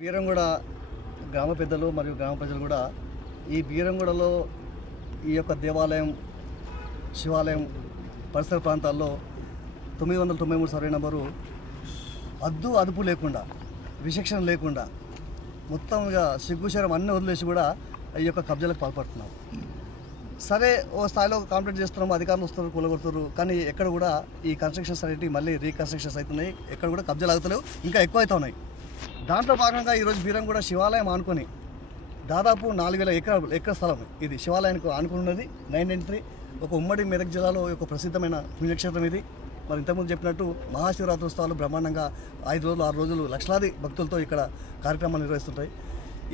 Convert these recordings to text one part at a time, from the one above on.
బీరంగూడ గ్రామ పెద్దలు మరియు గ్రామ ప్రజలు కూడా ఈ బీరంగూడలో ఈ యొక్క దేవాలయం శివాలయం పరిసర ప్రాంతాల్లో 993 సర్వే నంబరు అదుపు లేకుండా విచక్షణ లేకుండా మొత్తంగా సిగ్గుశరం అన్నీ వదిలేసి కూడా ఈ యొక్క కబ్జాలకు పాల్పడుతున్నారు. సరే ఓ స్థాయిలో కాంప్లీట్ చేస్తున్నాము, అధికారులు వస్తారు, కూలగొడుతున్నారు, కానీ ఎక్కడ కూడా ఈ కన్స్ట్రక్షన్స్ అనేవి మళ్ళీ రీకన్స్ట్రక్షన్స్ అవుతున్నాయి, ఎక్కడ కూడా కబ్జాలు ఆగుతలేవు, ఇంకా ఎక్కువ అవుతా ఉన్నాయి. దాంట్లో భాగంగా ఈరోజు బీరంగూడ శివాలయం ఆనుకొని దాదాపు 4000 ఎకరాల స్థలం ఇది శివాలయానికి ఆనుకున్నది. 993 ఒక ఉమ్మడి మెదక్ జిల్లాలో ఒక ప్రసిద్ధమైన పుణ్యక్షేత్రం ఇది. మరి ఇంతకుముందు చెప్పినట్టు మహాశివరాత్రి ఉత్సవాలు బ్రహ్మాండంగా 5 రోజులు 6 రోజులు లక్షలాది భక్తులతో ఇక్కడ కార్యక్రమాలు నిర్వహిస్తుంటాయి.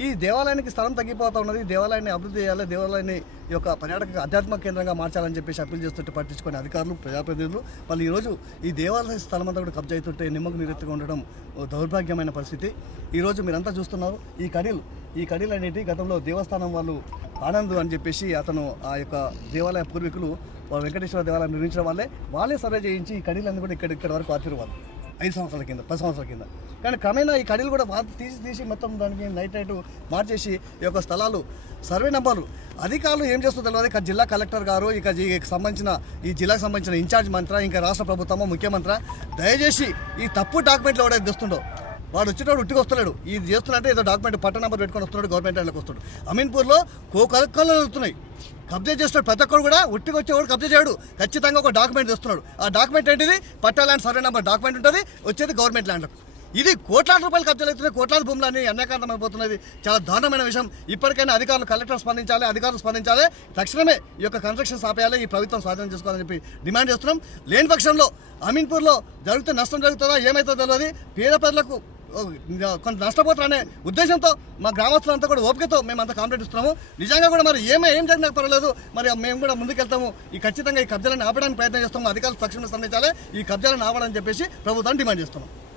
ఈ దేవాలయానికి స్థలం తగ్గిపోతూ ఉన్నది. దేవాలయాన్ని అభివృద్ధి చేయాలి, దేవాలయాన్ని ఈ యొక్క పర్యాటక ఆధ్యాత్మిక కేంద్రంగా మార్చాలని చెప్పేసి అప్పీల్ చేస్తుంటే పట్టించుకునే అధికారులు ప్రజాప్రతినిధులు వాళ్ళు ఈరోజు ఈ దేవాలయ స్థలం అంతా కూడా కబ్జా అవుతుంటే నిమ్మకు నీరెత్తుగా ఉండడం దౌర్భాగ్యమైన పరిస్థితి. ఈరోజు మీరంతా చూస్తున్నారు ఈ కడీలు అనేటి గతంలో దేవస్థానం వాళ్ళు ఆనంద్ అని చెప్పేసి అతను ఆ యొక్క దేవాలయ పూర్వీకులు వెంకటేశ్వర దేవాలయం నిర్మించడం వాళ్ళే సర్వే చేయించి ఈ కడీలన్నీ కూడా ఇక్కడ వరకు ఆర్చారు వాళ్ళు 5 సంవత్సరాల కింద 10 సంవత్సరాల కింద. కానీ క్రమేణా ఈ కడీలు కూడా తీసి మొత్తం దానికి నైట్ మార్చేసి ఈ యొక్క స్థలాలు సర్వే నెంబర్లు అధికారులు ఏం చేస్తుందో తెలియదు. జిల్లా కలెక్టర్ గారు సంబంధించిన ఈ జిల్లాకు సంబంధించిన ఇన్ఛార్జ్ మంత్రి ఇంకా రాష్ట్ర ప్రభుత్వమో ముఖ్యమంత్రి దయచేసి ఈ తప్పు డాక్యుమెంట్లు ఎవడైతే తెస్తుండో వాడు వచ్చేటప్పుడు ఉట్టికి వస్తున్నాడు. ఇది చేస్తున్నట్టే ఏదో డాక్యుమెంట్ పట్ట నెంబర్ పెట్టుకొని వస్తున్నాడు, గవర్నమెంట్ హ్యాండ్లోకి వస్తాడు. అమీన్పూర్లో కలెక్టర్లు వెళ్తున్నాయి, కబ్జా చేస్తున్నాడు. ప్రతి ఒక్కరు కూడా ఉట్టికి వచ్చేవాడు కబ్జా చేయడు, ఖచ్చితంగా ఒక డాక్యుమెంట్ తెస్తున్నాడు. ఆ డాక్యుమెంట్ ఏంటిది? పట్టా ల్యాండ్ సర్వే నెంబర్ డాక్యుమెంట్ ఉంటుంది, వచ్చేది గవర్నమెంట్ ల్యాండ్లకు. ఇది కోట్లాది రూపాయలు కబ్జాలు అవుతున్నాయి, కోట్లాది భూములని అన్యాకాంతం అయిపోతున్నది. చాలా దారుణమైన విషయం. ఇప్పటికైనా అధికారులు కలెక్టర్ స్పందించాలి, అధికారులు స్పందించాలి, తక్షణమే ఈ యొక్క కన్స్ట్రక్షన్స్ ఆపేయాలి, ఈ ప్రభుత్వం స్వాధీనం చేసుకోవాలని చెప్పి డిమాండ్ చేస్తున్నాం. లేని పక్షంలో అమీన్పూర్లో జరిగితే నష్టం జరుగుతుందా ఏమవుతుందో తెలియదు. పేద ప్రజలకు కొంత నష్టపోతారనే ఉద్దేశంతో మా గ్రామస్తులంతా కూడా ఓపికతో మేము అంతా కాంప్లైంట్ ఇస్తున్నాము. నిజంగా కూడా మరి ఏం జరిగినా పర్వాలేదు, మరి మేము కూడా ముందుకెళ్తాము. ఖచ్చితంగా ఈ కబ్జాలను ఆపడానికి ప్రయత్నం చేస్తాము. అధికారులు తక్షణమే స్పందించాలి, ఈ కబ్జాలను ఆపడానికి చెప్పేసి ప్రభుత్వాన్ని డిమాండ్ చేస్తున్నాం.